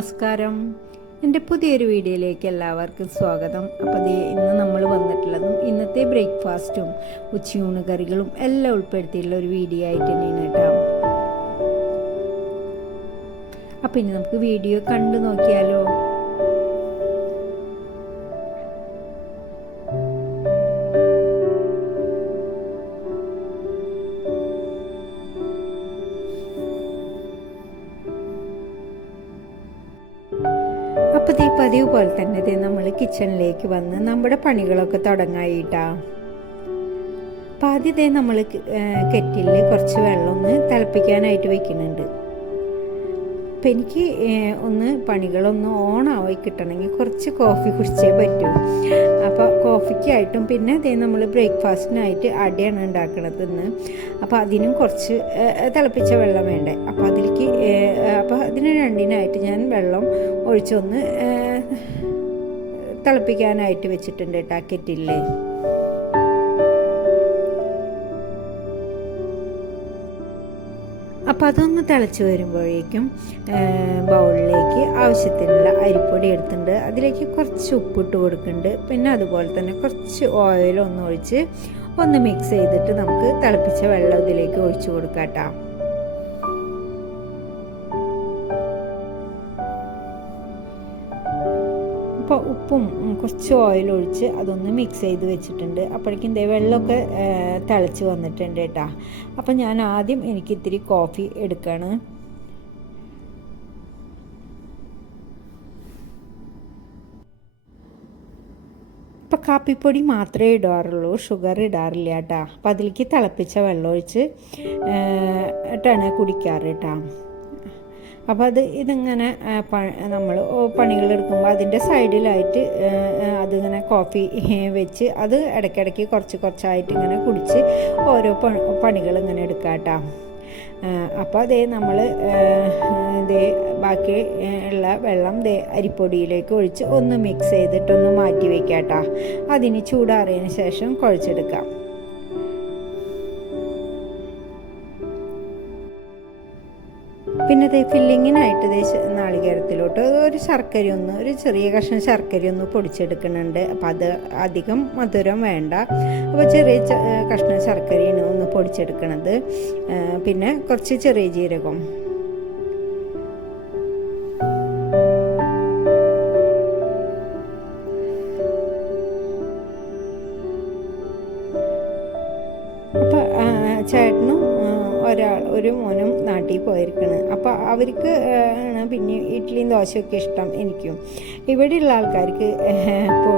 നമസ്കാരം. എൻ്റെ പുതിയൊരു വീഡിയോയിലേക്ക് എല്ലാവർക്കും സ്വാഗതം. അപ്പോൾ ഇന്ന് നമ്മൾ വന്നിട്ടുള്ളതും ഇന്നത്തെ ബ്രേക്ക്ഫാസ്റ്റും ഉച്ചയൂണ് കറികളും എല്ലാം ഉൾപ്പെടുത്തിയിട്ടുള്ള ഒരു വീഡിയോ ആയിട്ട് തന്നെയാണ് കേട്ടോ. അപ്പോൾ ഇനി നമുക്ക് വീഡിയോ കണ്ടു നോക്കിയാലോ. അപ്പോൾ പതിവ് പോലെ തന്നെ നമ്മൾ കിച്ചണിലേക്ക് വന്ന് നമ്മുടെ പണികളൊക്കെ തുടങ്ങായിട്ടാ. അപ്പം ആദ്യം നമ്മൾ കെറ്റിൽ കുറച്ച് വെള്ളം ഒന്ന് തിളപ്പിക്കാനായിട്ട് വെക്കുന്നുണ്ട്. അപ്പം എനിക്ക് ഒന്ന് പണികളൊന്ന് ഓണായി കിട്ടണമെങ്കിൽ കുറച്ച് കോഫി കുടിച്ചേ പറ്റൂ. അപ്പോൾ കോഫിക്കായിട്ടും പിന്നെ നമ്മൾ ബ്രേക്ക്ഫാസ്റ്റിനായിട്ട് അടയാണ് ഉണ്ടാക്കണത് ഇന്ന്. അപ്പോൾ അതിനും കുറച്ച് തിളപ്പിച്ച വെള്ളം വേണ്ടേ. അപ്പോൾ അതിന് രണ്ടിനായിട്ട് ഞാൻ വെള്ളം ഒഴിച്ചൊന്ന് തിളപ്പിക്കാനായിട്ട് വെച്ചിട്ടുണ്ട് കേട്ടോ കെറ്റിലിൽ. അപ്പോൾ അതൊന്ന് തിളച്ച് വരുമ്പോഴേക്കും ബൗളിലേക്ക് ആവശ്യത്തിനുള്ള അരിപ്പൊടി എടുത്തിട്ടുണ്ട്. അതിലേക്ക് കുറച്ച് ഉപ്പിട്ട് കൊടുക്കുന്നുണ്ട്. പിന്നെ അതുപോലെ തന്നെ കുറച്ച് ഓയിലൊന്ന് ഒഴിച്ച് ഒന്ന് മിക്സ് ചെയ്തിട്ട് നമുക്ക് തിളപ്പിച്ച വെള്ളം ഇതിലേക്ക് ഒഴിച്ച് കൊടുക്കാം കേട്ടോ. അപ്പോൾ ഉപ്പും കുറച്ച് ഓയിലൊഴിച്ച് അതൊന്ന് മിക്സ് ചെയ്ത് വെച്ചിട്ടുണ്ട്. അപ്പോഴേക്കും വെള്ളമൊക്കെ തിളച്ച് വന്നിട്ടുണ്ട് കേട്ടോ. അപ്പം ഞാൻ ആദ്യം എനിക്ക് ഇത്തിരി കോഫി എടുക്കുകയാണ്. ഇപ്പം കാപ്പിപ്പൊടി മാത്രമേ ഇടാറുള്ളൂ, ഷുഗർ ഇടാറില്ല കേട്ടോ. അപ്പം അതിലേക്ക് തിളപ്പിച്ച വെള്ളം ഒഴിച്ച് ഇട്ടാണ് കുടിക്കാറ് കേട്ടോ. അപ്പോൾ ഇതിങ്ങനെ നമ്മൾ പണികളെടുക്കുമ്പോൾ അതിൻ്റെ സൈഡിലായിട്ട് അതിങ്ങനെ കോഫി വെച്ച് അത് ഇടയ്ക്കിടയ്ക്ക് കുറച്ചായിട്ട് ഇങ്ങനെ കുടിച്ച് ഓരോ പണികൾ ഇങ്ങനെ എടുക്കാം കേട്ടോ. അപ്പോൾ നമ്മൾ ബാക്കി ഉള്ള വെള്ളം അരിപ്പൊടിയിലേക്ക് ഒഴിച്ച് ഒന്ന് മിക്സ് ചെയ്തിട്ടൊന്ന് മാറ്റി വയ്ക്കാം കേട്ടോ. അതിന് ചൂടാറിയതിന് ശേഷം കുഴച്ചെടുക്കാം. പിന്നെ ഫില്ലിങ്ങിനായിട്ട് നാളികേരത്തിലോട്ട് ഒരു ചെറിയ കഷ്ണം ശർക്കരയൊന്ന് പൊടിച്ചെടുക്കുന്നുണ്ട്. അപ്പം അത് അധികം മധുരം വേണ്ട. അപ്പോൾ ചെറിയ കഷ്ണം ശർക്കരയാണ് ഒന്ന് പൊടിച്ചെടുക്കണത്. പിന്നെ കുറച്ച് ചെറിയ ജീരകം, ചേട്ടനും ഒരു മോനും നാട്ടിൽ പോയിരിക്കണം. അപ്പോൾ അവർക്ക് ആണ് പിന്നെ ഇഡ്ഡലിയും ദോശയൊക്കെ ഇഷ്ടം. എനിക്കും ഇവിടെയുള്ള ആൾക്കാർക്ക് ഇപ്പോൾ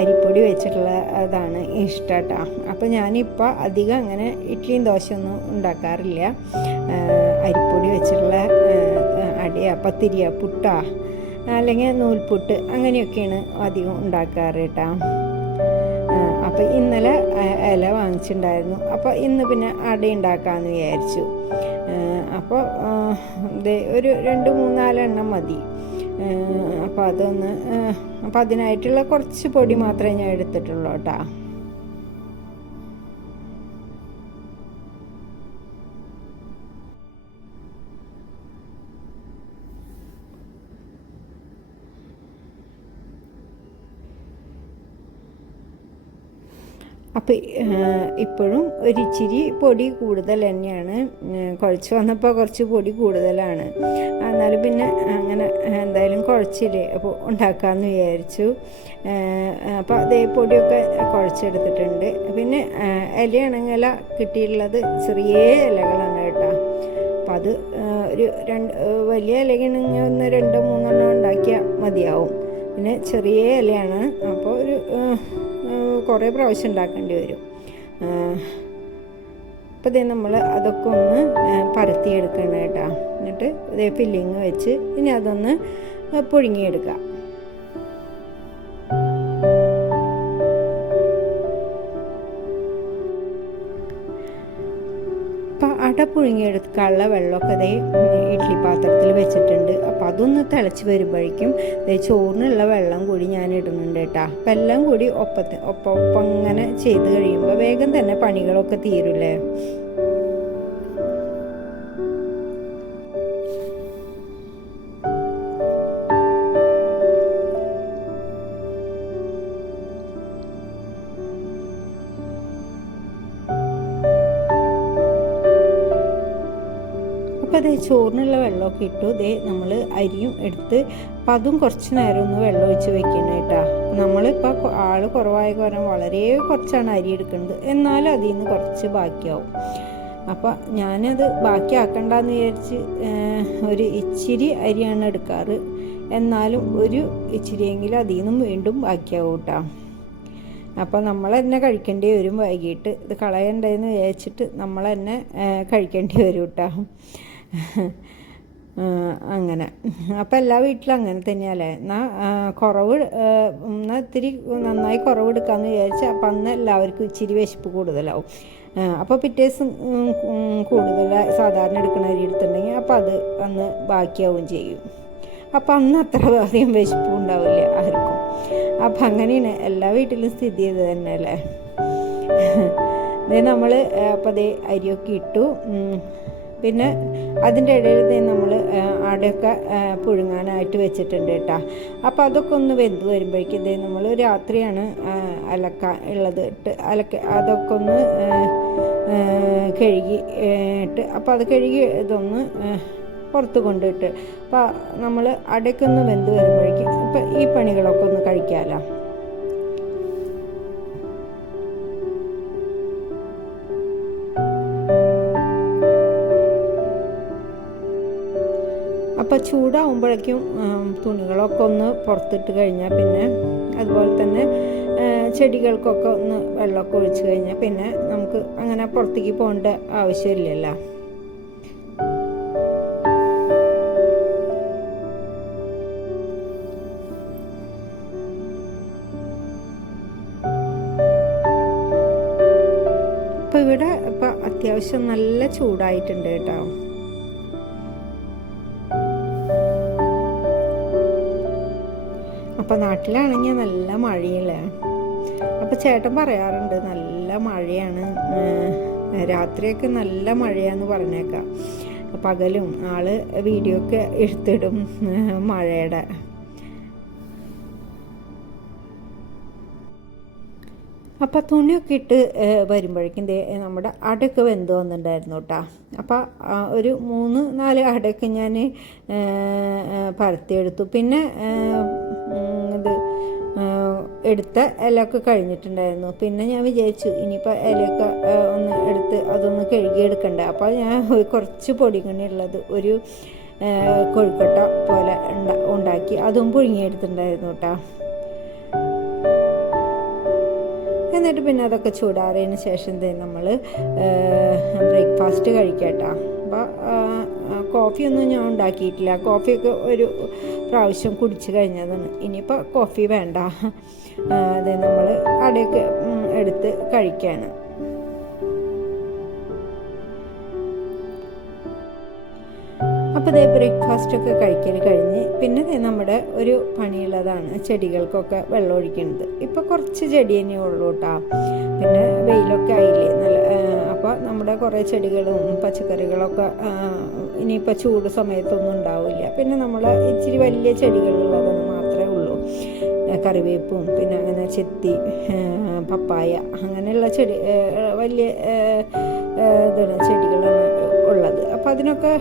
അരിപ്പൊടി വെച്ചിട്ടുള്ള അതാണ് ഇഷ്ടം കേട്ടോ. അപ്പോൾ ഞാനിപ്പോൾ അധികം അങ്ങനെ ഇഡ്ഡലിയും ദോശയൊന്നും ഉണ്ടാക്കാറില്ല. അരിപ്പൊടി വെച്ചിട്ടുള്ള അടയാ, പത്തിരിയാ, പുട്ടാ, അല്ലെങ്കിൽ നൂൽപുട്ട് അങ്ങനെയൊക്കെയാണ് അധികം ഉണ്ടാക്കാറ് കേട്ടോ. അപ്പോൾ ഇന്നലെ ഇല വാങ്ങിച്ചിട്ടുണ്ടായിരുന്നു. അപ്പോൾ ഇന്ന് പിന്നെ അട ഉണ്ടാക്കാമെന്ന് വിചാരിച്ചു. അപ്പോൾ ഒരു 2-3-4 എണ്ണം മതി. അപ്പോൾ അപ്പോൾ അതിനായിട്ടുള്ള കുറച്ച് പൊടി മാത്രമേ ഞാൻ എടുത്തിട്ടുള്ളൂ കേട്ടോ. അപ്പോൾ ഇപ്പോഴും ഒരിച്ചിരി പൊടി കൂടുതൽ തന്നെയാണ്. കുഴച്ച് വന്നപ്പോൾ കുറച്ച് പൊടി കൂടുതലാണ്. എന്നാലും പിന്നെ അങ്ങനെ എന്തായാലും കുഴച്ചില്ലേ, അപ്പോൾ ഉണ്ടാക്കാമെന്ന് വിചാരിച്ചു. അപ്പോൾ പൊടിയൊക്കെ കുഴച്ചെടുത്തിട്ടുണ്ട്. പിന്നെ ഇലയാണെങ്കിൽ കിട്ടിയിട്ടുള്ളത് ചെറിയ ഇലകളാണ് കേട്ടോ. അപ്പം അത് ഒരു വലിയ ഇലയാണെങ്കിൽ 1-2-3 ഉണ്ടാക്കിയാൽ മതിയാവും. പിന്നെ ചെറിയ ഇലയാണ്, അപ്പോൾ കുറേ പ്രാവശ്യം ഉണ്ടാക്കേണ്ടി വരും. അപ്പോൾ നമ്മൾ അതൊക്കെ ഒന്ന് പരത്തിയെടുക്കണം കേട്ടോ. എന്നിട്ട് ഫില്ലിങ് വെച്ച് ഇനി അതൊന്ന് പുഴുങ്ങിയെടുക്കാം. അപ്പോൾ അട പുഴുങ്ങിയെടുക്കാനുള്ള വെള്ളമൊക്കെ ഇഡ്ഡലി പാത്രത്തിൽ വെച്ചിട്ടുണ്ട്. അപ്പോൾ അതൊന്ന് തിളച്ച് വരുമ്പോഴേക്കും ചോറിനുള്ള വെള്ളം കൂടി ഞാൻ ഇടുന്നുണ്ട് കേട്ടോ. അപ്പം എല്ലാം കൂടി ഒപ്പം അങ്ങനെ ചെയ്ത് കഴിയുമ്പോൾ വേഗം തന്നെ പണികളൊക്കെ തീരില്ലേ. അപ്പോൾ അതേ ചോറിനുള്ള വെള്ളമൊക്കെ ഇട്ടു. ഇതേ നമ്മൾ അരിയും എടുത്ത് അപ്പം അതും കുറച്ച് നേരം ഒന്ന് വെള്ളം ഒഴിച്ച് വെക്കണം കേട്ടോ. നമ്മളിപ്പോൾ ആൾ കുറവായ കാരണം വളരെ കുറച്ചാണ് അരി എടുക്കുന്നത്, എന്നാലും അതിൽ നിന്ന് കുറച്ച് ബാക്കിയാവും. അപ്പോൾ ഞാനത് ബാക്കിയാക്കണ്ടെന്ന് വിചാരിച്ച് ഒരു ഇച്ചിരി അരിയാണ് എടുക്കാറ്, എന്നാലും ഒരു ഇച്ചിരിയെങ്കിലും അതിൽ നിന്നും വീണ്ടും ബാക്കിയാവും കേട്ടോ. അപ്പോൾ നമ്മൾ തന്നെ കഴിക്കേണ്ടി വരും, വൈകിട്ട് ഇത് കളയണ്ടെന്ന് വിചാരിച്ചിട്ട് നമ്മൾ തന്നെ കഴിക്കേണ്ടി വരും കേട്ടോ. അങ്ങനെ അപ്പോൾ എല്ലാ വീട്ടിലും അങ്ങനെ തന്നെയല്ലേ. എന്നാൽ എന്നാൽ ഇത്തിരി നന്നായി കുറവെടുക്കാമെന്ന് വിചാരിച്ചാൽ അപ്പം അന്ന് എല്ലാവർക്കും ഇച്ചിരി വിശപ്പ് കൂടുതലാവും. അപ്പോൾ പിറ്റേ ദിവസം കൂടുതൽ സാധാരണ എടുക്കുന്ന അരി എടുത്തിട്ടുണ്ടെങ്കിൽ അപ്പോൾ അത് അന്ന് ബാക്കിയാവും ചെയ്യും. അപ്പം അന്ന് അത്ര അധികം വിശപ്പും ഉണ്ടാവില്ല ആർക്കും. അപ്പം അങ്ങനെയാണ് എല്ലാ വീട്ടിലും സ്ഥിതി ചെയ്ത് തന്നെ അല്ലേ. നമ്മൾ അപ്പോൾ അതേ അരിയൊക്കെ ഇട്ടു. പിന്നെ അതിൻ്റെ ഇടയിൽ നമ്മൾ അടയൊക്കെ പുഴുങ്ങാനായിട്ട് വെച്ചിട്ടുണ്ട് കേട്ടോ. അപ്പോൾ അതൊക്കെ ഒന്ന് വെന്ത് വരുമ്പോഴേക്കും നമ്മൾ രാത്രിയാണ് ഉള്ളത് ഇട്ട് അതൊക്കെ ഒന്ന് കഴുകി ഇട്ട് അപ്പോൾ അത് കഴുകി ഇതൊന്ന് പുറത്ത് കൊണ്ടിട്ട് അപ്പോൾ നമ്മൾ അടയ്ക്കൊന്ന് വെന്ത് വരുമ്പോഴേക്കും ഇപ്പം ഈ പണികളൊക്കെ ഒന്ന് കഴിക്കാമല്ലോ. അപ്പോൾ ചൂടാവുമ്പോഴേക്കും തുണികളൊക്കെ ഒന്ന് പുറത്തിട്ട് കഴിഞ്ഞാൽ പിന്നെ അതുപോലെ തന്നെ ചെടികൾക്കൊക്കെ ഒന്ന് വെള്ളമൊക്കെ ഒഴിച്ച് കഴിഞ്ഞാൽ പിന്നെ നമുക്ക് അങ്ങനെ പുറത്തേക്ക് പോകേണ്ട ആവശ്യമില്ലല്ലോ. അപ്പോൾ ഇവിടെ ഇപ്പോൾ അത്യാവശ്യം നല്ല ചൂടായിട്ടുണ്ട് കേട്ടോ. അപ്പോൾ നാട്ടിലാണെങ്കിൽ നല്ല മഴയല്ലേ. അപ്പോൾ ചേട്ടൻ പറയാറുണ്ട് നല്ല മഴയാണ്, രാത്രിയൊക്കെ നല്ല മഴയാന്ന് പറഞ്ഞേക്കാം. പകലും ആൾ വീഡിയോ ഒക്കെ എടുത്തിടും മഴയുടെ. അപ്പോൾ തുണിയൊക്കെ ഇട്ട് വരുമ്പോഴേക്കും നമ്മുടെ അടയൊക്കെ വെന്ത് വന്നിട്ടുണ്ടായിരുന്നു കേട്ടോ. അപ്പോൾ ഒരു 3-4 അടയൊക്കെ ഞാൻ പരത്തിയെടുത്തു. പിന്നെ ഇത് എടുത്ത ഇലയൊക്കെ കഴിഞ്ഞിട്ടുണ്ടായിരുന്നു. പിന്നെ ഞാൻ വിചാരിച്ചു ഇനിയിപ്പോൾ ഇലയൊക്കെ ഒന്ന് എടുത്ത് അതൊന്ന് കഴുകിയെടുക്കണ്ടേ. അപ്പോൾ ഞാൻ കുറച്ച് പൊടികണിയുള്ളത് ഒരു കൊഴുക്കട്ട പോലെ ഉണ്ടാക്കി അതും പുഴുങ്ങിയെടുത്തിട്ടുണ്ടായിരുന്നു കേട്ടോ. എന്നിട്ട് പിന്നെ അതൊക്കെ ചൂടാറിയതിന് ശേഷം നമ്മൾ ബ്രേക്ക്ഫാസ്റ്റ് കഴിക്കട്ടോ. അപ്പോൾ കോഫിയൊന്നും ഞാൻ ഉണ്ടാക്കിയിട്ടില്ല, കോഫിയൊക്കെ ഒരു പ്രാവശ്യം കുടിച്ച് കഴിഞ്ഞതാണ്. ഇനിയിപ്പോൾ കോഫി വേണ്ട, അത് നമ്മൾ അടയൊക്കെ എടുത്ത് കഴിക്കുകയാണ്. അപ്പോൾ ഇതേ ബ്രേക്ക്ഫാസ്റ്റൊക്കെ കഴിക്കൽ കഴിഞ്ഞ് പിന്നെ നമ്മുടെ ഒരു പണിയുള്ളതാണ് ചെടികൾക്കൊക്കെ വെള്ളം ഒഴിക്കുന്നത്. ഇപ്പോൾ കുറച്ച് ചെടി തന്നെ ഉള്ളൂ കേട്ടോ, പിന്നെ വെയിലൊക്കെ ആയില്ലേ നല്ല. അപ്പോൾ നമ്മുടെ കുറേ ചെടികളും പച്ചക്കറികളൊക്കെ ഇനിയിപ്പോൾ ചൂട് സമയത്തൊന്നും ഉണ്ടാവില്ല. പിന്നെ നമ്മൾ ഇച്ചിരി വലിയ ചെടികളുള്ളതെന്ന് മാത്രമേ ഉള്ളൂ, കറിവേപ്പും പിന്നെ അങ്ങനെ ചെത്തി, പപ്പായ അങ്ങനെയുള്ള വലിയ ഇതാണ് ചെടികളാണ് ഉള്ളത്. അപ്പോൾ അതിനൊക്കെ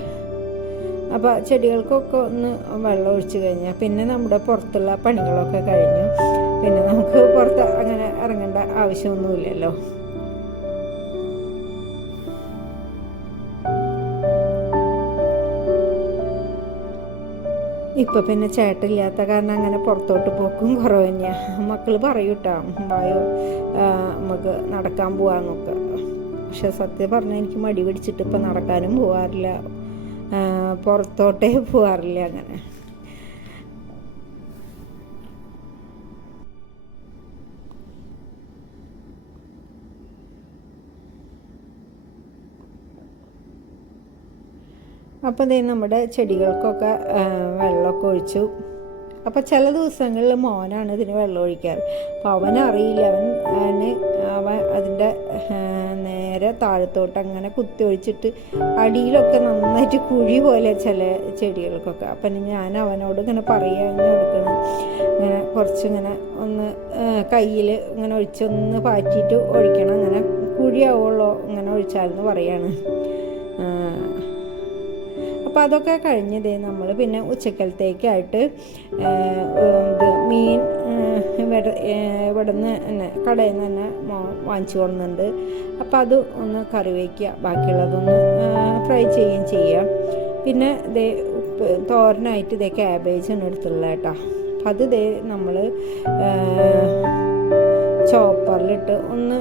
അപ്പോൾ ചെടികൾക്കൊക്കെ ഒന്ന് വെള്ളം ഒഴിച്ച് കഴിഞ്ഞാൽ പിന്നെ നമ്മുടെ പുറത്തുള്ള പണികളൊക്കെ കഴിഞ്ഞു. പിന്നെ നമുക്ക് പുറത്ത് അങ്ങനെ ഇറങ്ങേണ്ട ആവശ്യമൊന്നുമില്ലല്ലോ. ഇപ്പം പിന്നെ ചേട്ടനില്ലാത്ത കാരണം അങ്ങനെ പുറത്തോട്ട് പോക്കും കുറവ് തന്നെയാണ്. മക്കൾ പറയും കേട്ടോ, വായോ നമുക്ക് നടക്കാൻ പോവാന്നൊക്കെ. പക്ഷെ സത്യം പറഞ്ഞാൽ എനിക്ക് മടി പിടിച്ചിട്ട് ഇപ്പം നടക്കാനും പോകാറില്ല, പുറത്തോട്ടേ പോകാറില്ല അങ്ങനെ. അപ്പോൾ നമ്മുടെ ചെടികൾക്കൊക്കെ വെള്ളമൊക്കെ ഒഴിച്ചു. അപ്പോൾ ചില ദിവസങ്ങളിൽ മോനാണ് ഇതിന് വെള്ളം ഒഴിക്കാറ്. അപ്പോൾ അവനറിയില്ല, അവൻ അതിൻ്റെ നേരെ താഴത്തോട്ട് അങ്ങനെ കുത്തി ഒഴിച്ചിട്ട് അടിയിലൊക്കെ നന്നായിട്ട് കുഴി പോലെ ചില ചെടികൾക്കൊക്കെ. അപ്പം ഞാൻ അവനോട് ഇങ്ങനെ പറഞ്ഞു കൊടുക്കണം, ഇങ്ങനെ കുറച്ചിങ്ങനെ ഒന്ന് കയ്യിൽ ഇങ്ങനെ ഒഴിച്ചൊന്ന് പാറ്റിയിട്ട് ഒഴിക്കണം, അങ്ങനെ കുഴിയാവുള്ളൂ ഇങ്ങനെ ഒഴിച്ചാലെന്ന് പറയാണ്. അപ്പോൾ അതൊക്കെ കഴിഞ്ഞതേ നമ്മൾ പിന്നെ ഉച്ചക്കലത്തേക്കായിട്ട് ഇത് മീൻ ഇവിടെ നിന്ന് തന്നെ കടയിൽ നിന്ന് തന്നെ വാങ്ങിച്ചു കൊടുക്കുന്നുണ്ട്. അപ്പോൾ അത് ഒന്ന് കറി വയ്ക്കുക, ബാക്കിയുള്ളതൊന്ന് ഫ്രൈ ചെയ്യുകയും ചെയ്യാം. പിന്നെ ഇതേ തോരനായിട്ട് ഇതേ ക്യാബേജാണ് എടുത്തുള്ളത് കേട്ടോ. അപ്പം അത് ഇതേ നമ്മൾ ചോപ്പറിലിട്ട് ഒന്ന്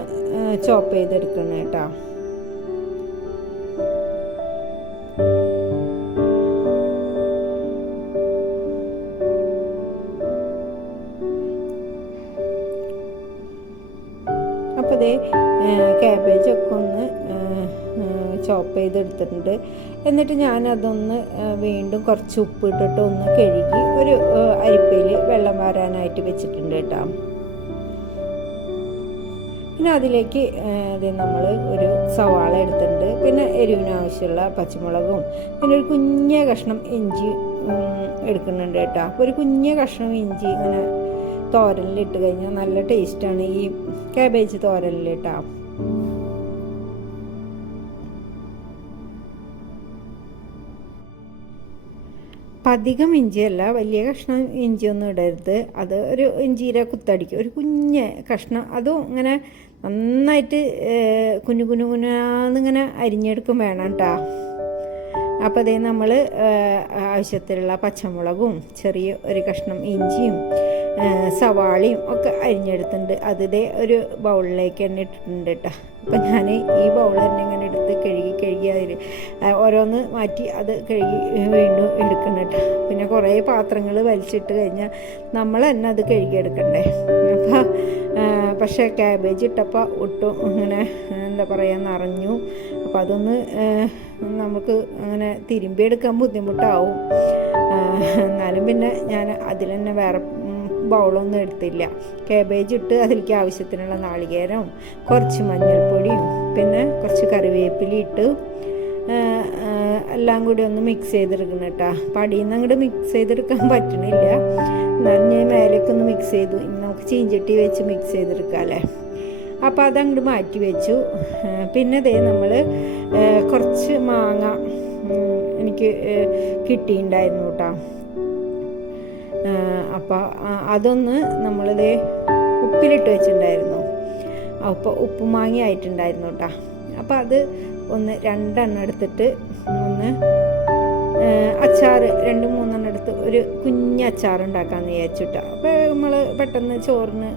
ചോപ്പ് ചെയ്തെടുക്കണം കേട്ടോ. അപ്പോൾ ഇതേ ക്യാബേജൊക്കെ ഒന്ന് ചോപ്പ് ചെയ്തെടുത്തിട്ടുണ്ട്. എന്നിട്ട് ഞാനതൊന്ന് വീണ്ടും കുറച്ച് ഉപ്പിട്ടിട്ട് ഒന്ന് കഴുകി ഒരു അരിപ്പയിൽ വെള്ളം വാരാനായിട്ട് വെച്ചിട്ടുണ്ട് കേട്ടോ. പിന്നെ അതിലേക്ക് നമ്മൾ ഒരു സവാള എടുത്തിട്ടുണ്ട്. പിന്നെ എരിവിന് ആവശ്യമുള്ള പച്ചമുളകും പിന്നെ ഒരു കുഞ്ഞ കഷ്ണം ഇഞ്ചി എടുക്കുന്നുണ്ട് കേട്ടോ. അപ്പോൾ ഒരു കുഞ്ഞ കഷ്ണം ഇഞ്ചി ഇങ്ങനെ തോരനിലിട്ട് കഴിഞ്ഞാൽ നല്ല ടേസ്റ്റാണ് ഈ ക്യാബേജ് തോരനിൽ കേട്ടോ. അപ്പം അധികം ഇഞ്ചിയല്ല, വലിയ കഷ്ണം ഇഞ്ചിയൊന്നും ഇടരുത്. അത് ഒരു ഇഞ്ചിയുടെ കുത്തടിക്കും, ഒരു കുഞ്ഞ കഷ്ണം. അതും ഇങ്ങനെ നന്നായിട്ട് കുഞ്ഞിങ്ങനെ അരിഞ്ഞെടുക്കും വേണം കേട്ടോ. അപ്പോൾ അതേ നമ്മൾ ആവശ്യത്തിലുള്ള പച്ചമുളകും ചെറിയ ഒരു കഷ്ണം ഇഞ്ചിയും സവാളയും ഒക്കെ അരിഞ്ഞെടുത്തിട്ടുണ്ട്. അതിതേ ഒരു ബൗളിലേക്ക് തന്നെ ഇട്ടിട്ടുണ്ട് കേട്ടോ. അപ്പം ഞാൻ ഈ ബൗൾ തന്നെ ഇങ്ങനെ എടുത്ത് കഴുകി അതിൽ ഓരോന്ന് മാറ്റി അത് കഴുകി വീണ്ടും എടുക്കണം കേട്ടോ. പിന്നെ കുറേ പാത്രങ്ങൾ വലിച്ചിട്ട് കഴിഞ്ഞാൽ നമ്മൾ തന്നെ അത് കഴുകിയെടുക്കണ്ടേ. അപ്പം പക്ഷേ ക്യാബേജ് ഇട്ടപ്പോൾ ഒട്ടും ഇങ്ങനെ എന്താ പറയുക നിറഞ്ഞു. അപ്പോൾ അതൊന്ന് നമുക്ക് അങ്ങനെ തിരുമ്പിയെടുക്കാൻ ബുദ്ധിമുട്ടാവും. എന്നാലും പിന്നെ ഞാൻ അതിൽ തന്നെ വേറെ ബൗളൊന്നും എടുത്തില്ല. ക്യാബേജ് ഇട്ട് അതിലേക്ക് ആവശ്യത്തിനുള്ള നാളികേരവും കുറച്ച് മഞ്ഞൾപ്പൊടിയും പിന്നെ കുറച്ച് കറിവേപ്പില ഇട്ട് എല്ലാം കൂടി ഒന്ന് മിക്സ് ചെയ്തെടുക്കണം കേട്ടോ. പടിയിൽ നിന്ന് അങ്ങോട്ട് മിക്സ് ചെയ്തെടുക്കാൻ പറ്റണില്ല, എന്നാലും ഞാൻ മേലേക്ക് ഒന്ന് മിക്സ് ചെയ്തു. ഇനി നമുക്ക് ചീഞ്ചട്ടി വെച്ച് മിക്സ് ചെയ്തെടുക്കാമല്ലേ. അപ്പോൾ അതങ്ങോട്ട് മാറ്റി വെച്ചു. പിന്നെ ദേ നമ്മൾ കുറച്ച് മാങ്ങ എനിക്ക് കിട്ടിയിട്ടുണ്ടായിരുന്നു കേട്ടോ. അപ്പോൾ അതൊന്ന് നമ്മളിത് ഉപ്പിലിട്ട് വെച്ചിട്ടുണ്ടായിരുന്നു. അപ്പോൾ ഉപ്പുമാങ്ങ ആയിട്ടുണ്ടായിരുന്നു കേട്ടോ. അപ്പോൾ അത് ഒന്ന് 2 എണ്ണം എടുത്തിട്ട് ഒന്ന് അച്ചാർ 2-3 എണ്ണം എടുത്ത് ഒരു കുഞ്ഞച്ചാർ ഉണ്ടാക്കാമെന്ന് വിചാരിച്ചിട്ടാ. അപ്പോൾ നമ്മൾ പെട്ടെന്ന് ചോറിന്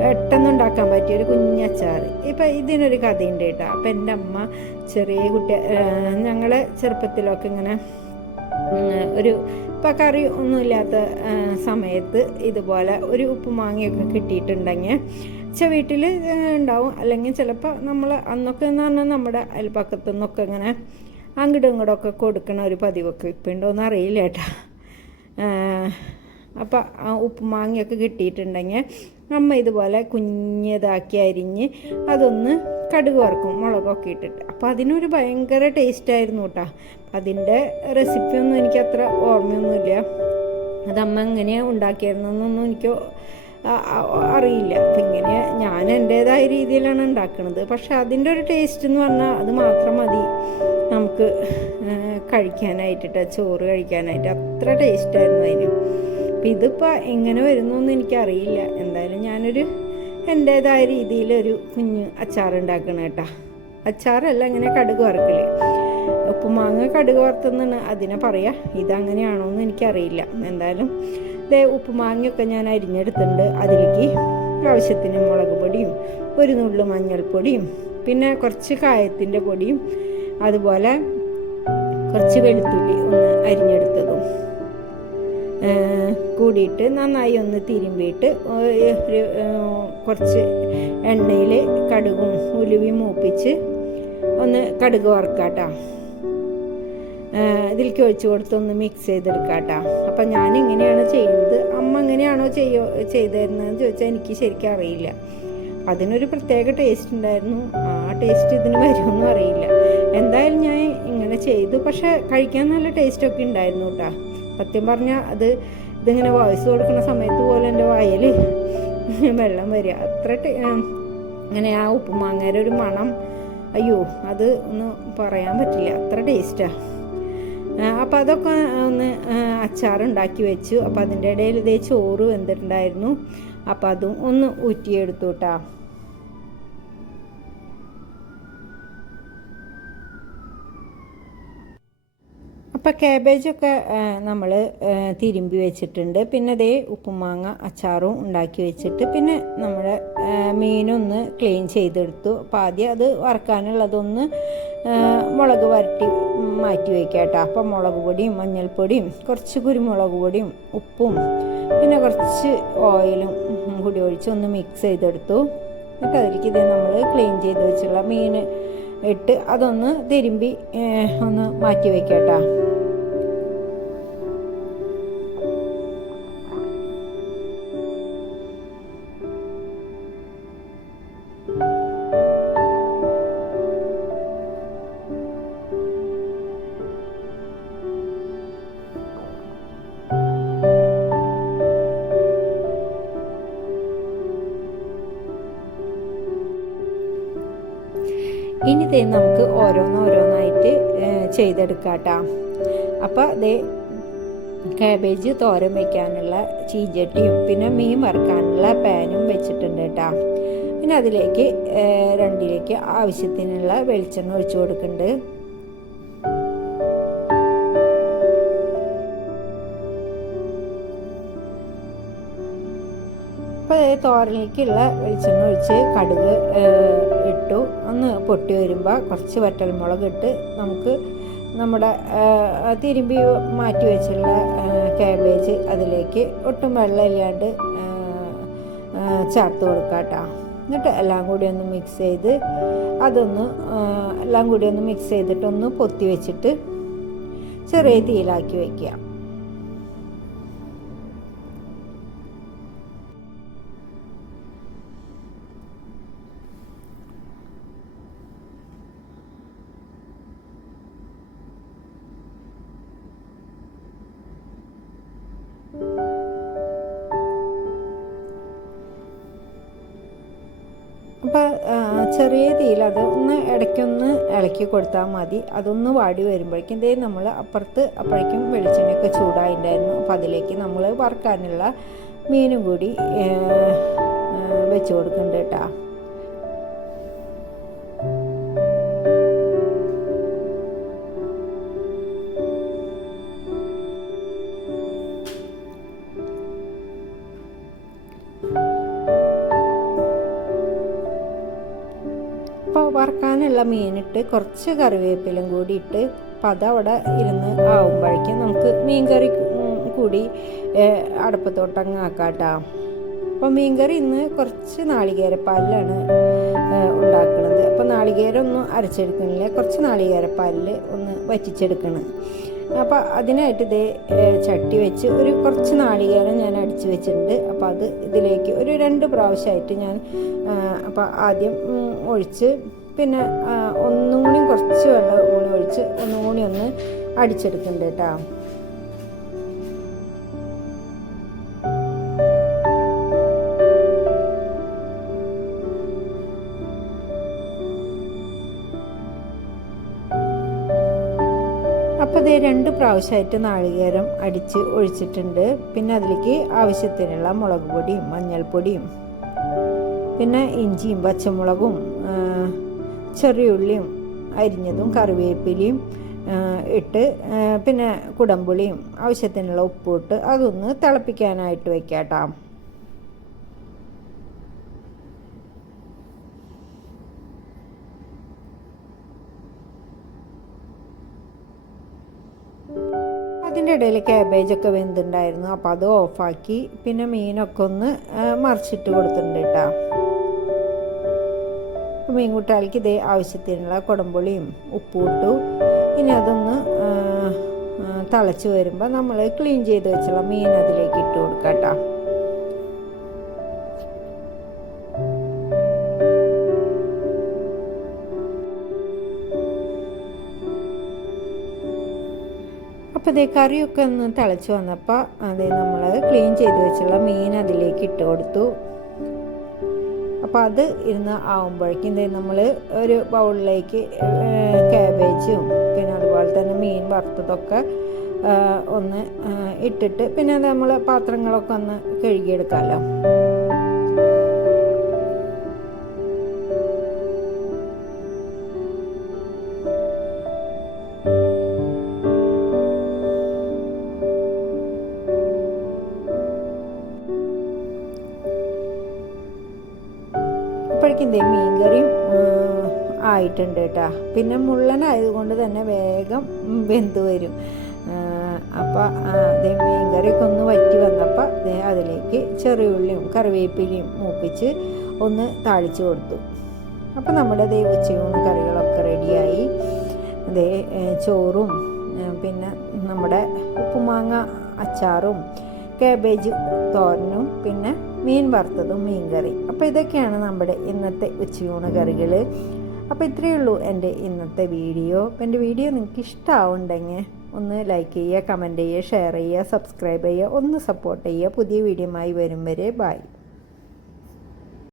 പെട്ടെന്ന് ഉണ്ടാക്കാൻ പറ്റിയ ഒരു കുഞ്ഞച്ചാർ. ഇപ്പം ഇതിനൊരു കഥയുണ്ട് കേട്ടോ. അപ്പം എൻ്റെ അമ്മ ചെറിയ ഞങ്ങളെ ചെറുപ്പത്തിലൊക്കെ ഇങ്ങനെ ഒരു ഇപ്പം കറി ഒന്നുമില്ലാത്ത സമയത്ത് ഇതുപോലെ ഒരു ഉപ്പുമാങ്ങയൊക്കെ കിട്ടിയിട്ടുണ്ടെങ്കിൽ വീട്ടിൽ ഉണ്ടാവും. അല്ലെങ്കിൽ ചിലപ്പോൾ നമ്മൾ അന്നൊക്കെ എന്ന് പറഞ്ഞാൽ നമ്മുടെ അയൽപ്പക്കത്തു നിന്നൊക്കെ ഇങ്ങനെ അങ്ങോട്ടും ഇങ്ങോട്ടൊക്കെ കൊടുക്കണ ഒരു പതിവൊക്കെ ഇപ്പം ഉണ്ടോയെന്ന് അറിയില്ല കേട്ടോ. അപ്പം ഉപ്പുമാങ്ങയൊക്കെ കിട്ടിയിട്ടുണ്ടെങ്കിൽ അമ്മ ഇതുപോലെ കുഞ്ഞതാക്കി അരിഞ്ഞ് അതൊന്ന് കടുക് വറക്കും, മുളകൊക്കെ ഇട്ടിട്ട്. അപ്പോൾ അതിനൊരു ഭയങ്കര ടേസ്റ്റായിരുന്നു കേട്ടോ. അതിൻ്റെ റെസിപ്പിയൊന്നും എനിക്ക് അത്ര ഓർമ്മയൊന്നുമില്ല. അത് അമ്മ എങ്ങനെയാണ് ഉണ്ടാക്കിയിരുന്നതെന്നൊന്നും എനിക്ക് അറിയില്ല. അപ്പം ഇങ്ങനെ ഞാൻ എൻ്റേതായ രീതിയിലാണ് ഉണ്ടാക്കുന്നത്. പക്ഷെ അതിൻ്റെ ഒരു ടേസ്റ്റ് എന്ന് പറഞ്ഞാൽ അത് മാത്രം മതി നമുക്ക് കഴിക്കാനായിട്ടിട്ട്, ചോറ് കഴിക്കാനായിട്ട്. അത്ര ടേസ്റ്റായിരുന്നു അതിന്. അപ്പം ഇതിപ്പോൾ എങ്ങനെ വരുന്നൊന്നും എനിക്കറിയില്ല. എന്തായാലും ഞാനൊരു എൻ്റേതായ രീതിയിലൊരു കുഞ്ഞ് അച്ചാർ ഉണ്ടാക്കണം കേട്ടോ. അച്ചാറല്ല, ഇങ്ങനെ കടുക് വറുക്കൽ. ഉപ്പുമാങ്ങ കടുക് വറുത്തെന്നാണ് അതിനെ പറയുക. ഇതങ്ങനെയാണോ എന്ന് എനിക്കറിയില്ല. എന്തായാലും ഉപ്പുമാങ്ങയൊക്കെ ഞാൻ അരിഞ്ഞെടുത്തിട്ടുണ്ട്. അതിലേക്ക് ആവശ്യത്തിന് മുളക് പൊടിയും ഒരു നുള്ളു മഞ്ഞൾപ്പൊടിയും പിന്നെ കുറച്ച് കായത്തിൻ്റെ പൊടിയും അതുപോലെ കുറച്ച് വെളുത്തുള്ളി ഒന്ന് അരിഞ്ഞെടുത്തതും കൂടിയിട്ട് നന്നായി ഒന്ന് തിരുമ്പിയിട്ട് ഒരു കുറച്ച് എണ്ണയിൽ കടുകും ഉലുവയും മൂപ്പിച്ച് ഒന്ന് കടുക് വറുക്കാട്ടോ. ഇതിലേക്ക് ഒഴിച്ച് കൊടുത്തൊന്ന് മിക്സ് ചെയ്തെടുക്കാട്ടോ. അപ്പം ഞാനിങ്ങനെയാണ് ചെയ്യുന്നത്. അമ്മ എങ്ങനെയാണോ ചെയ്തിരുന്നതെന്ന് ചോദിച്ചാൽ എനിക്ക് ശരിക്കും അറിയില്ല. അതിനൊരു പ്രത്യേക ടേസ്റ്റ് ഉണ്ടായിരുന്നു. ആ ടേസ്റ്റ് ഇതിന് വരുമെന്നും അറിയില്ല. എന്തായാലും ഞാൻ ഇങ്ങനെ ചെയ്തു. പക്ഷെ കഴിക്കാൻ നല്ല ടേസ്റ്റൊക്കെ ഉണ്ടായിരുന്നു കേട്ടോ. സത്യം പറഞ്ഞാൽ ഇതിങ്ങനെ വോയിസ് കൊടുക്കുന്ന സമയത്ത് പോലെ എൻ്റെ വായിൽ വെള്ളം വരിക. അത്ര അങ്ങനെ ആ ഉപ്പുമാങ്ങയുടെ ഒരു മണം, അയ്യോ, അത് ഒന്നും പറയാൻ പറ്റില്ല, അത്ര ടേസ്റ്റാണ്. അപ്പോൾ അതൊക്കെ ഒന്ന് അച്ചാറുണ്ടാക്കി വെച്ചു. അപ്പോൾ അതിൻ്റെ ഇടയിൽ ഇതേ ചോറ് വെന്തിട്ടുണ്ടായിരുന്നു. അപ്പോൾ അതും ഒന്ന് ഊറ്റിയെടുത്തു കേട്ടോ. അപ്പോൾ കാബേജൊക്കെ നമ്മൾ തിരുമ്പി വെച്ചിട്ടുണ്ട്. പിന്നെ അതേ ഉപ്പുമാങ്ങ അച്ചാറും ഉണ്ടാക്കി വെച്ചിട്ട് പിന്നെ നമ്മുടെ മീനൊന്ന് ക്ലീൻ ചെയ്തെടുത്തു. അപ്പോൾ ആദ്യം അത് വറുക്കാനുള്ളതൊന്ന് മുളക് വരട്ടി മാറ്റി വയ്ക്കാം കേട്ടോ. അപ്പോൾ മുളക് പൊടിയും മഞ്ഞൾപ്പൊടിയും കുറച്ച് കുരുമുളക് പൊടിയും ഉപ്പും പിന്നെ കുറച്ച് ഓയിലും കൂടി ഒഴിച്ച് ഒന്ന് മിക്സ് ചെയ്തെടുത്തു. എന്നിട്ട് അതിലേക്ക് ഇത് നമ്മൾ ക്ലീൻ ചെയ്ത് വെച്ചുള്ള മീൻ ഇട്ട് അതൊന്ന് തിരുമ്പി ഒന്ന് മാറ്റി വയ്ക്കാം കേട്ടോ. ഇനി നമുക്ക് ഓരോന്നോരോന്നായിട്ട് ചെയ്തെടുക്കാം കേട്ടോ. അപ്പോൾ അതേ കാബേജ് തോരൻ വയ്ക്കാനുള്ള ചീഞ്ചട്ടിയും പിന്നെ മീൻ വറുക്കാനുള്ള പാനും വെച്ചിട്ടുണ്ട് കേട്ടോ. പിന്നെ അതിലേക്ക് 2 ആവശ്യത്തിനുള്ള വെളിച്ചെണ്ണ ഒഴിച്ചു കൊടുക്കുന്നുണ്ട്. അപ്പോൾ തോരനിലേക്കുള്ള വെളിച്ചെണ്ണ ഒഴിച്ച് കടുക് ഇട്ടു. ഒന്ന് പൊട്ടി വരുമ്പോൾ കുറച്ച് വറ്റൽമുളക് ഇട്ട് നമുക്ക് നമ്മുടെ തിരുമ്പി മാറ്റി വെച്ചുള്ള കാബേജ് അതിലേക്ക് ഒട്ടും വെള്ളമില്ലാണ്ട് ചേർത്ത് കൊടുക്കാം കേട്ടോ. എന്നിട്ട് എല്ലാം കൂടി ഒന്ന് മിക്സ് ചെയ്ത് എല്ലാം കൂടി ഒന്ന് മിക്സ് ചെയ്തിട്ടൊന്ന് പൊത്തി വെച്ചിട്ട് ചെറിയ തീയിലാക്കി വയ്ക്കുക. അപ്പോൾ ചെറിയ തീയിൽ അത് ഒന്ന് ഇടയ്ക്കൊന്ന് ഇളക്കി കൊടുത്താൽ മതി. അതൊന്ന് വാടി വരുമ്പോഴേക്കും നമ്മൾ അപ്പോഴേക്കും വെളിച്ചെണ്ണയൊക്കെ ചൂടായിട്ടുണ്ടായിരുന്നു. അപ്പോൾ അതിലേക്ക് നമ്മൾ വറുക്കാനുള്ള മീനും കൂടി വെച്ച് കൊടുക്കുന്നുണ്ട് കേട്ടോ. അപ്പോൾ വറുക്കാനുള്ള മീനിട്ട് കുറച്ച് കറിവേപ്പിലും കൂടി ഇട്ട് അപ്പോൾ അതവിടെ ഇരുന്ന് ആവുമ്പോഴേക്കും നമുക്ക് മീൻകറി കൂടി അടുപ്പത്തോട്ടങ്ങ് ആക്കാം കേട്ടോ. അപ്പോൾ മീൻകറി ഇന്ന് കുറച്ച് നാളികേരപ്പാലിലാണ് ഉണ്ടാക്കുന്നത്. അപ്പോൾ നാളികേരം ഒന്നും അരച്ചെടുക്കണില്ല, കുറച്ച് നാളികേരപ്പാലിൽ ഒന്ന് വറ്റിച്ചെടുക്കണം. അപ്പോൾ അതിനായിട്ട് ചട്ടി വെച്ച് കുറച്ച് നാളികേരം ഞാൻ അടിച്ച് വെച്ചിട്ടുണ്ട്. അപ്പോൾ അത് ഇതിലേക്ക് 2 പ്രാവശ്യമായിട്ട് ഞാൻ അപ്പോൾ ആദ്യം ഒഴിച്ച് പിന്നെ ഒന്നും കൂടി കുറച്ച് വെള്ളം കൂടി ഒഴിച്ച് ഒന്നും കൂടി ഒന്ന് അടിച്ചെടുക്കുന്നുണ്ട് കേട്ടോ. അപ്പോൾ 2 പ്രാവശ്യമായിട്ട് നാളികേരം അടിച്ച് ഒഴിച്ചിട്ടുണ്ട്. പിന്നെ അതിലേക്ക് ആവശ്യത്തിനുള്ള മുളക് പൊടിയും മഞ്ഞൾപ്പൊടിയും പിന്നെ ഇഞ്ചിയും പച്ചമുളകും ചെറിയുള്ളിയും അരിഞ്ഞതും കറിവേപ്പിലയും ഇട്ട് പിന്നെ കുടംപുളിയും ആവശ്യത്തിനുള്ള ഉപ്പും ഇട്ട് അതൊന്ന് തിളപ്പിക്കാനായിട്ട് വെക്കാം കേട്ടോ. അതിൻ്റെ ഇടയിൽ കാബേജൊക്കെ വെന്തുണ്ടായിരുന്നു. അപ്പോൾ അത് ഓഫാക്കി പിന്നെ മീനൊക്കെ ഒന്ന് മറിച്ചിട്ട് കൊടുത്തിട്ടുണ്ട് കേട്ടോ. മീൻ കൂട്ടാളിക്ക് ആവശ്യത്തിനുള്ള കുടംപുളിയും ഉപ്പും ഇട്ടു. ഇനി അതൊന്ന് തിളച്ച് വരുമ്പോൾ നമ്മൾ ക്ലീൻ ചെയ്ത് വെച്ചുള്ള മീൻ അതിലേക്ക് ഇട്ട് കൊടുക്കാം കേട്ടോ. അപ്പോൾ കറിയൊക്കെ ഒന്ന് തിളച്ച് വന്നപ്പോൾ നമ്മൾ ക്ലീൻ ചെയ്ത് വെച്ചുള്ള മീൻ അതിലേക്ക് ഇട്ട് കൊടുത്തു. അപ്പോൾ അത് ഇരുന്ന് ആവുമ്പോഴേക്കും നമ്മൾ ഒരു ബൗളിലേക്ക് കാബേജും പിന്നെ അതുപോലെ തന്നെ മീൻ വറുത്തതൊക്കെ ഒന്ന് ഇട്ടിട്ട് പിന്നെ അത് നമ്മൾ പാത്രങ്ങളൊക്കെ ഒന്ന് കഴുകിയെടുക്കാമല്ലോ. അപ്പോഴേക്കും മീൻ കറിയും ആയിട്ടുണ്ട് കേട്ടോ. പിന്നെ മുള്ളനായതുകൊണ്ട് തന്നെ വേഗം വെന്ത് വരും. അപ്പോൾ മീൻ കറിയൊക്കെ ഒന്ന് വറ്റി വന്നപ്പോൾ അതിലേക്ക് ചെറിയുള്ളിയും കറിവേപ്പിലയും മൂപ്പിച്ച് ഒന്ന് താളിച്ച് കൊടുത്തു. അപ്പോൾ നമ്മുടെ ഉച്ചയൂണ് കറികളൊക്കെ റെഡിയായി. ചോറും പിന്നെ നമ്മുടെ ഉപ്പുമാങ്ങ അച്ചാറും കാബേജ് തോരനും പിന്നെ മീൻ വറുത്തതും മീൻ കറി. അപ്പോൾ ഇതൊക്കെയാണ് നമ്മുടെ ഇന്നത്തെ ഉച്ചയൂണ് കറികൾ. അപ്പോൾ ഇത്രയേ ഉള്ളൂ എൻ്റെ ഇന്നത്തെ വീഡിയോ. അപ്പോൾ എൻ്റെ വീഡിയോ നിങ്ങൾക്ക് ഇഷ്ടമാവുന്നുണ്ടെങ്കിൽ ഒന്ന് ലൈക്ക് ചെയ്യുക, കമൻറ്റ് ചെയ്യുക, ഷെയർ ചെയ്യുക, സബ്സ്ക്രൈബ് ചെയ്യുക, ഒന്ന് സപ്പോർട്ട് ചെയ്യുക. പുതിയ വീഡിയോയുമായി വരും വരെ ബൈ.